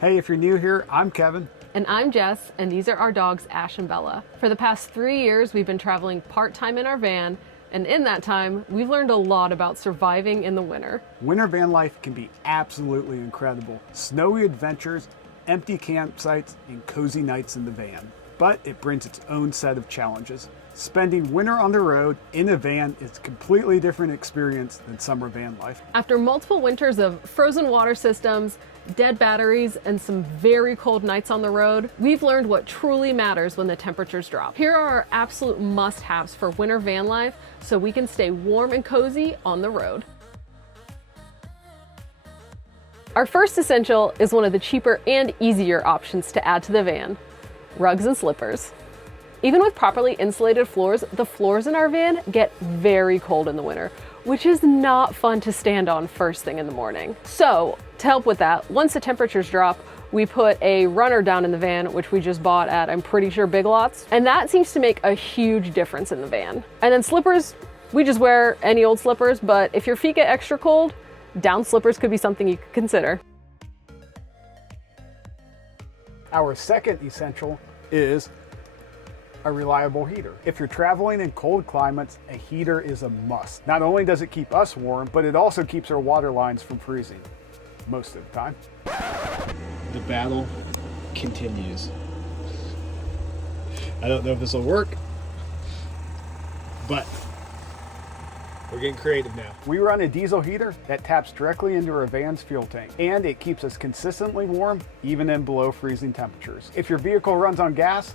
Hey, if you're new here, I'm Kevin. And I'm Jess, and these are our dogs, Ash and Bella. For the past 3 years, we've been traveling part-time in our van, and in that time, we've learned a lot about surviving in the winter. Winter van life can be absolutely incredible. Snowy adventures, empty campsites, and cozy nights in the van. But it brings its own set of challenges. Spending winter on the road in a van is a completely different experience than summer van life. After multiple winters of frozen water systems, dead batteries, and some very cold nights on the road, we've learned what truly matters when the temperatures drop. Here are our absolute must-haves for winter van life so we can stay warm and cozy on the road. Our first essential is one of the cheaper and easier options to add to the van: rugs and slippers. Even with properly insulated floors, the floors in our van get very cold in the winter, which is not fun to stand on first thing in the morning. So to help with that, once the temperatures drop, we put a runner down in the van, which we just bought at, I'm pretty sure, Big Lots. And that seems to make a huge difference in the van. And then slippers, we just wear any old slippers, but if your feet get extra cold, down slippers could be something you could consider. Our second essential is a reliable heater. If you're traveling in cold climates, a heater is a must. Not only does it keep us warm, but it also keeps our water lines from freezing, most of the time. The battle continues. I don't know if this will work, but we're getting creative now. We run a diesel heater that taps directly into our van's fuel tank, and it keeps us consistently warm, even in below freezing temperatures. If your vehicle runs on gas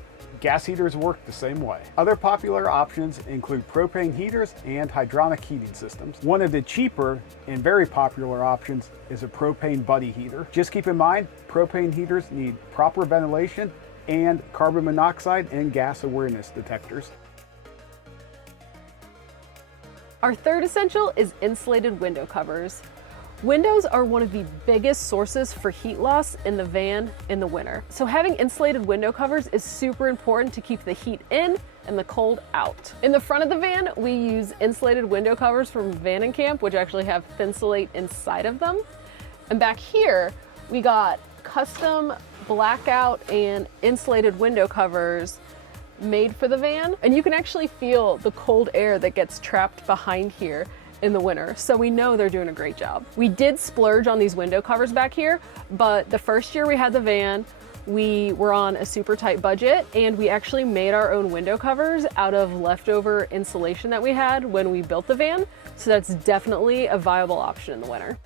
heaters work the same way. Other popular options include propane heaters and hydronic heating systems. One of the cheaper and very popular options is a propane buddy heater. Just keep in mind, propane heaters need proper ventilation and carbon monoxide and gas awareness detectors. Our third essential is insulated window covers. Windows are one of the biggest sources for heat loss in the van in the winter. So having insulated window covers is super important to keep the heat in and the cold out. In the front of the van, we use insulated window covers from Van & Camp, which actually have Thinsulate inside of them. And back here, we got custom blackout and insulated window covers made for the van. And you can actually feel the cold air that gets trapped behind here in the winter, so we know they're doing a great job. We did splurge on these window covers back here, but the first year we had the van, we were on a super tight budget, and we actually made our own window covers out of leftover insulation that we had when we built the van, so that's definitely a viable option in the winter.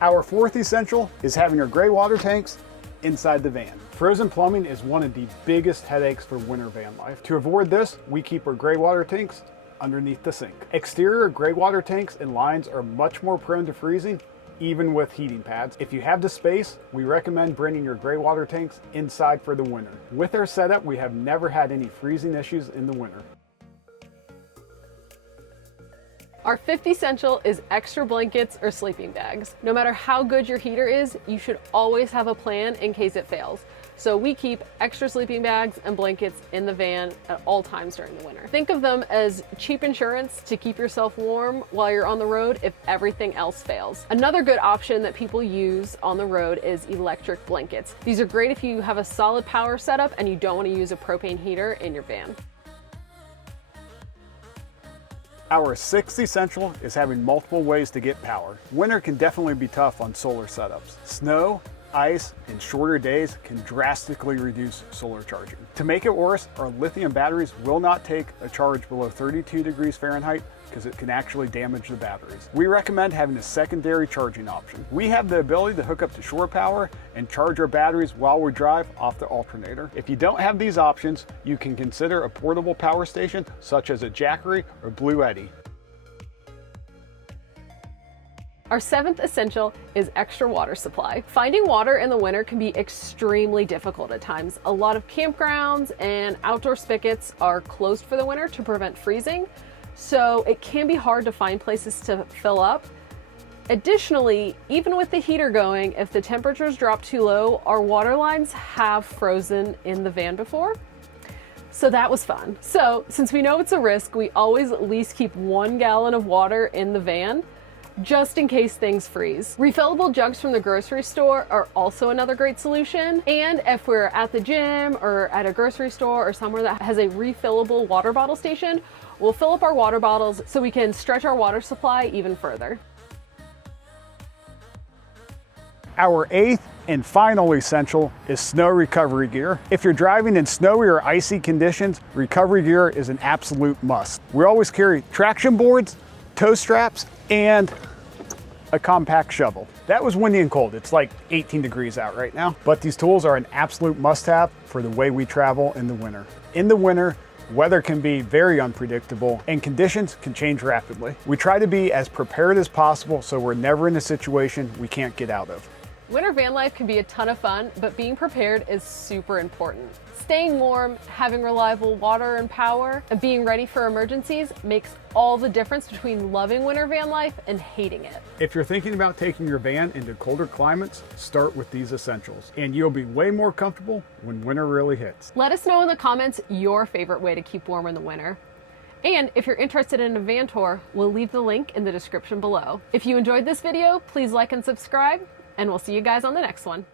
Our fourth essential is having your gray water tanks inside the van. Frozen plumbing is one of the biggest headaches for winter van life. To avoid this, we keep our gray water tanks underneath the sink. Exterior gray water tanks and lines are much more prone to freezing, even with heating pads. If you have the space, we recommend bringing your gray water tanks inside for the winter. With our setup, we have never had any freezing issues in the winter. Our fifth essential is extra blankets or sleeping bags. No matter how good your heater is, you should always have a plan in case it fails. So we keep extra sleeping bags and blankets in the van at all times during the winter. Think of them as cheap insurance to keep yourself warm while you're on the road if everything else fails. Another good option that people use on the road is electric blankets. These are great if you have a solid power setup and you don't want to use a propane heater in your van. Our sixth essential is having multiple ways to get power. Winter can definitely be tough on solar setups. Snow, ice, and shorter days can drastically reduce solar charging. To make it worse, our lithium batteries will not take a charge below 32 degrees Fahrenheit because it can actually damage the batteries. We recommend having a secondary charging option. We have the ability to hook up to shore power and charge our batteries while we drive off the alternator. If you don't have these options, you can consider a portable power station such as a Jackery or Blue Eddy. Our seventh essential is extra water supply. Finding water in the winter can be extremely difficult at times. A lot of campgrounds and outdoor spigots are closed for the winter to prevent freezing, so it can be hard to find places to fill up. Additionally, even with the heater going, if the temperatures drop too low, our water lines have frozen in the van before. So that was fun. So since we know it's a risk, we always at least keep 1 gallon of water in the van. just in case things freeze. Refillable jugs from the grocery store are also another great solution. And if we're at the gym or at a grocery store or somewhere that has a refillable water bottle station, we'll fill up our water bottles so we can stretch our water supply even further. Our eighth and final essential is snow recovery gear. If you're driving in snowy or icy conditions, recovery gear is an absolute must. We always carry traction boards, tow straps, and a compact shovel. That was windy and cold. It's like 18 degrees out right now, but these tools are an absolute must-have for the way we travel in the winter. In the winter, weather can be very unpredictable and conditions can change rapidly. We try to be as prepared as possible so we're never in a situation we can't get out of. Winter van life can be a ton of fun, but being prepared is super important. Staying warm, having reliable water and power, and being ready for emergencies makes all the difference between loving winter van life and hating it. If you're thinking about taking your van into colder climates, start with these essentials, and you'll be way more comfortable when winter really hits. Let us know in the comments your favorite way to keep warm in the winter. And if you're interested in a van tour, we'll leave the link in the description below. If you enjoyed this video, please like and subscribe, and we'll see you guys on the next one.